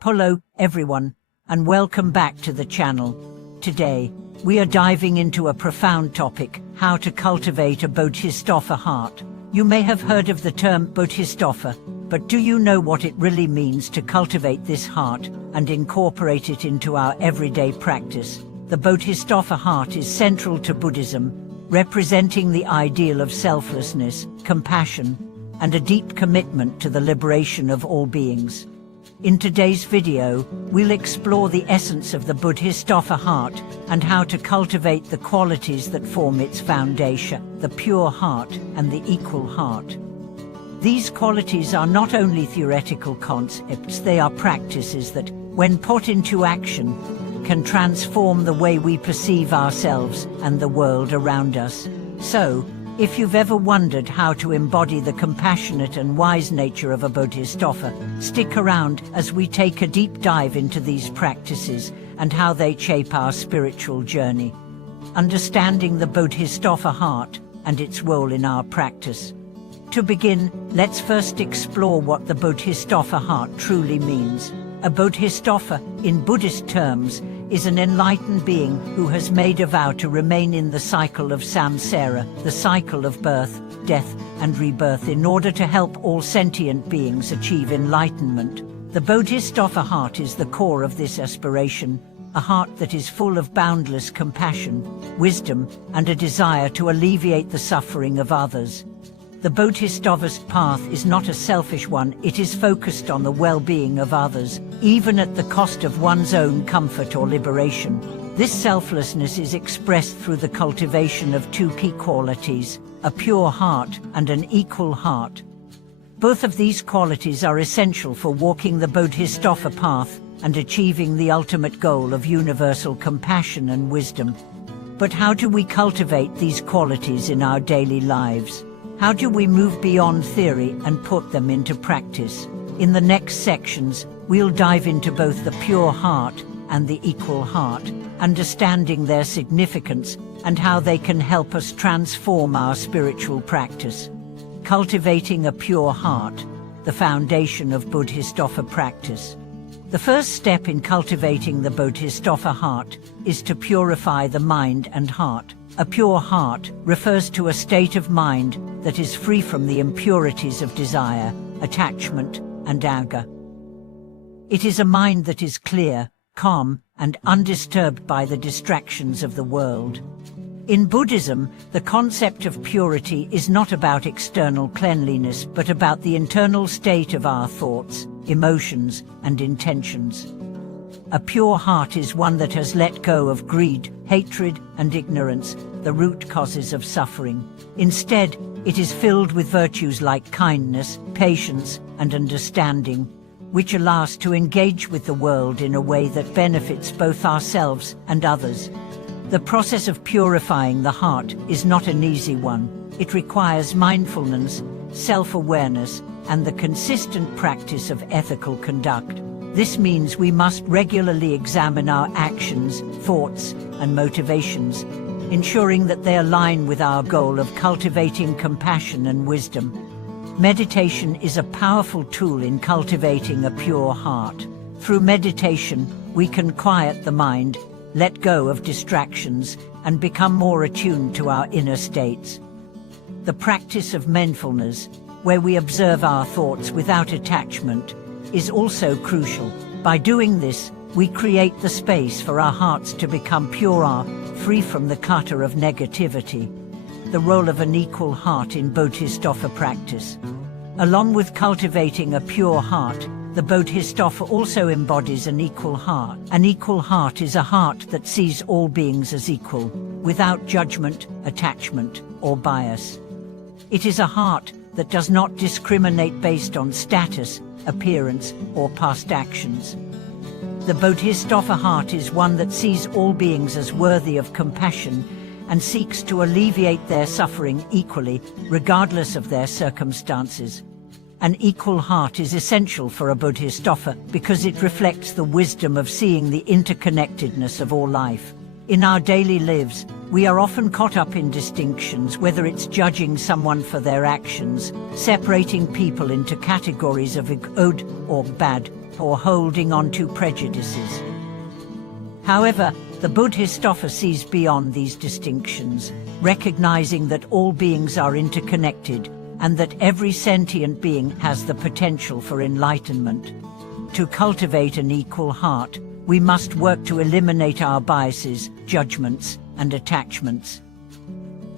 Hello, everyone, and welcome back to the channel. Today, we are diving into a profound topic: how to cultivate a Bodhisattva heart. You may have heard of the term Bodhisattva, but do you know what it really means to cultivate this heart and incorporate it into our everyday practice? The Bodhisattva heart is central to Buddhism, representing the ideal of selflessness, compassion, and a deep commitment to the liberation of all beings. In today's video, we'll explore the essence of the Bodhisattva heart and how to cultivate the qualities that form its foundation: the pure heart and the equal heart. These qualities are not only theoretical concepts, they are practices that, when put into action, can transform the way we perceive ourselves and the world around us. So, if you've ever wondered how to embody the compassionate and wise nature of a Bodhisattva, stick around as we take a deep dive into these practices and how they shape our spiritual journey. Understanding the Bodhisattva heart and its role in our practice. To begin, let's first explore what the Bodhisattva heart truly means. A Bodhisattva, in Buddhist terms, is an enlightened being who has made a vow to remain in the cycle of samsara, the cycle of birth, death, and rebirth, in order to help all sentient beings achieve enlightenment. The Bodhisattva heart is the core of this aspiration, a heart that is full of boundless compassion, wisdom, and a desire to alleviate the suffering of others. The Bodhisattva's path is not a selfish one. It is focused on the well-being of others, even at the cost of one's own comfort or liberation. This selflessness is expressed through the cultivation of two key qualities: a pure heart and an equal heart. Both of these qualities are essential for walking the Bodhisattva path and achieving the ultimate goal of universal compassion and wisdom. But how do we cultivate these qualities in our daily lives? How do we move beyond theory and put them into practice? In the next sections, we'll dive into both the pure heart and the equal heart, understanding their significance and how they can help us transform our spiritual practice. Cultivating a pure heart, the foundation of Bodhisattva practice. The first step in cultivating the Bodhisattva heart is to purify the mind and heart. A pure heart refers to a state of mind that is free from the impurities of desire, attachment, and anger. It is a mind that is clear, calm, and undisturbed by the distractions of the world. In Buddhism, the concept of purity is not about external cleanliness, but about the internal state of our thoughts, emotions, and intentions. A pure heart is one that has let go of greed, hatred, and ignorance, the root causes of suffering. Instead, it is filled with virtues like kindness, patience, and understanding, which allow us to engage with the world in a way that benefits both ourselves and others. The process of purifying the heart is not an easy one. It requires mindfulness, self-awareness, and the consistent practice of ethical conduct. This means we must regularly examine our actions, thoughts, and motivations, ensuring that they align with our goal of cultivating compassion and wisdom. Meditation is a powerful tool in cultivating a pure heart. Through meditation, we can quiet the mind, let go of distractions, and become more attuned to our inner states. The practice of mindfulness, where we observe our thoughts without attachment, is also crucial. By doing this, we create the space for our hearts to become purer, free from the clutter of negativity. The role of an equal heart in Bodhisattva practice. Along with cultivating a pure heart, the Bodhisattva also embodies an equal heart. An equal heart is a heart that sees all beings as equal, without judgment, attachment, or bias. It is a heart that does not discriminate based on status, appearance, or past actions. The Bodhisattva heart is one that sees all beings as worthy of compassion and seeks to alleviate their suffering equally, regardless of their circumstances. An equal heart is essential for a Bodhisattva because it reflects the wisdom of seeing the interconnectedness of all life. In our daily lives, we are often caught up in distinctions, whether it's judging someone for their actions, separating people into categories of good or bad, or holding on to prejudices. However, the Bodhisattva sees beyond these distinctions, recognizing that all beings are interconnected and that every sentient being has the potential for enlightenment. To cultivate an equal heart, we must work to eliminate our biases, judgments, and attachments.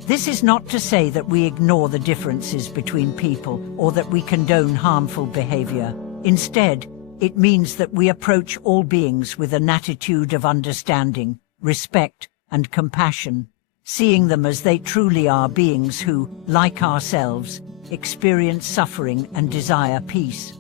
This is not to say that we ignore the differences between people or that we condone harmful behavior. Instead, it means that we approach all beings with an attitude of understanding, respect, and compassion, seeing them as they truly are, beings who, like ourselves, experience suffering and desire peace.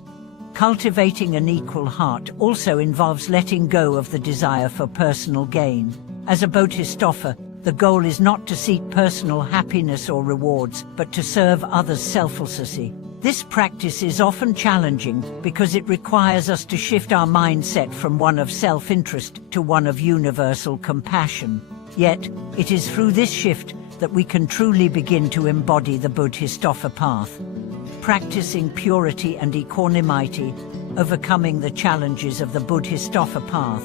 Cultivating an equal heart also involves letting go of the desire for personal gain. As a Bodhisattva, the goal is not to seek personal happiness or rewards, but to serve others selflessly. This practice is often challenging because it requires us to shift our mindset from one of self-interest to one of universal compassion. Yet, it is through this shift that we can truly begin to embody the Bodhisattva path. Practicing purity and equanimity, overcoming the challenges of the Bodhisattva path.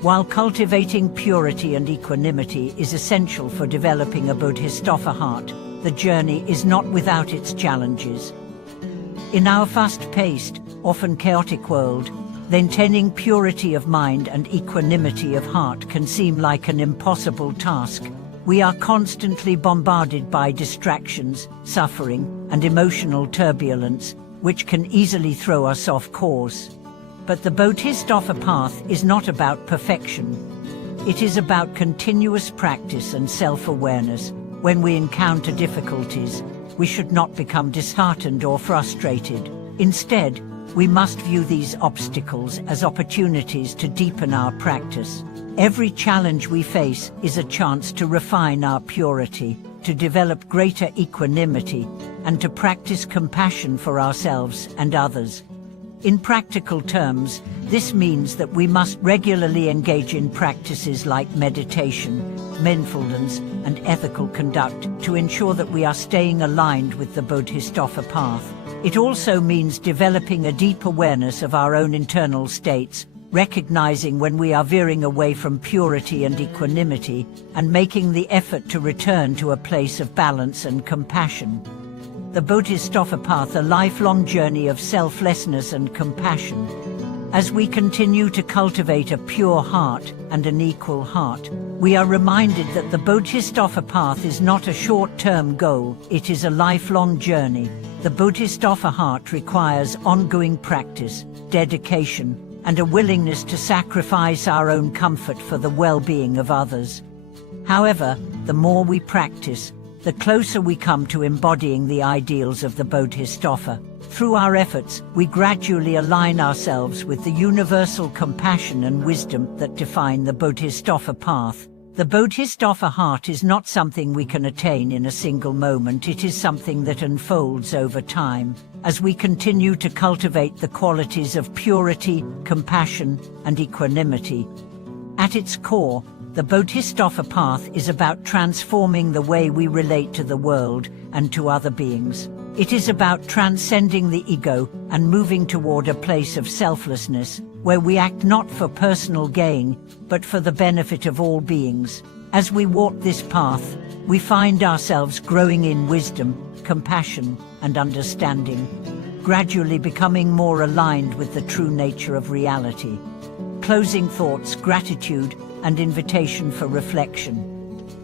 While cultivating purity and equanimity is essential for developing a Bodhisattva heart, the journey is not without its challenges. In our fast-paced, often chaotic world, maintaining purity of mind and equanimity of heart can seem like an impossible task. We are constantly bombarded by distractions, suffering, and emotional turbulence, which can easily throw us off course. But the Bodhisattva path is not about perfection. It is about continuous practice and self-awareness. When we encounter difficulties, we should not become disheartened or frustrated. Instead, we must view these obstacles as opportunities to deepen our practice. Every challenge we face is a chance to refine our purity, to develop greater equanimity, and to practice compassion for ourselves and others. In practical terms, this means that we must regularly engage in practices like meditation, mindfulness, and ethical conduct to ensure that we are staying aligned with the Bodhisattva path. It also means developing a deep awareness of our own internal states, recognizing when we are veering away from purity and equanimity, and making the effort to return to a place of balance and compassion. The Bodhisattva path, a lifelong journey of selflessness and compassion. As we continue to cultivate a pure heart and an equal heart, we are reminded that the Bodhisattva path is not a short-term goal, it is a lifelong journey. The Bodhisattva heart requires ongoing practice, dedication, and a willingness to sacrifice our own comfort for the well-being of others. However, the more we practice, the closer we come to embodying the ideals of the Bodhisattva. Through our efforts, we gradually align ourselves with the universal compassion and wisdom that define the Bodhisattva path. The Bodhisattva heart is not something we can attain in a single moment, it is something that unfolds over time. As we continue to cultivate the qualities of purity, compassion, and equanimity. At its core, the Bodhisattva path is about transforming the way we relate to the world and to other beings. It is about transcending the ego and moving toward a place of selflessness, where we act not for personal gain, but for the benefit of all beings. As we walk this path, we find ourselves growing in wisdom, compassion, and understanding, gradually becoming more aligned with the true nature of reality. Closing thoughts, gratitude, and invitation for reflection.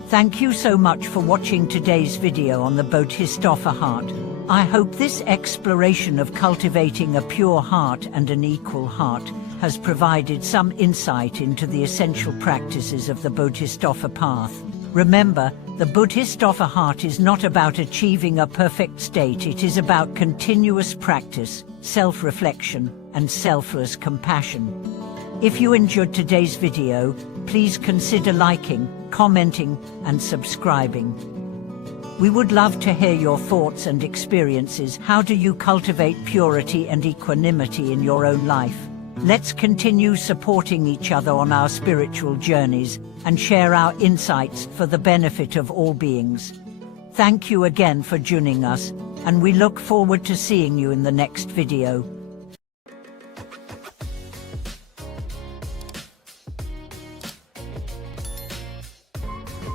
Thank you so much for watching today's video on the Bodhisattva heart. I hope this exploration of cultivating a pure heart and an equal heart has provided some insight into the essential practices of the Bodhisattva path. Remember, the Bodhisattva heart is not about achieving a perfect state, it is about continuous practice, self-reflection, and selfless compassion. If you enjoyed today's video, please consider liking, commenting, and subscribing. We would love to hear your thoughts and experiences. How do you cultivate purity and equanimity in your own life? Let's continue supporting each other on our spiritual journeys and share our insights for the benefit of all beings. Thank you again for joining us, and we look forward to seeing you in the next video.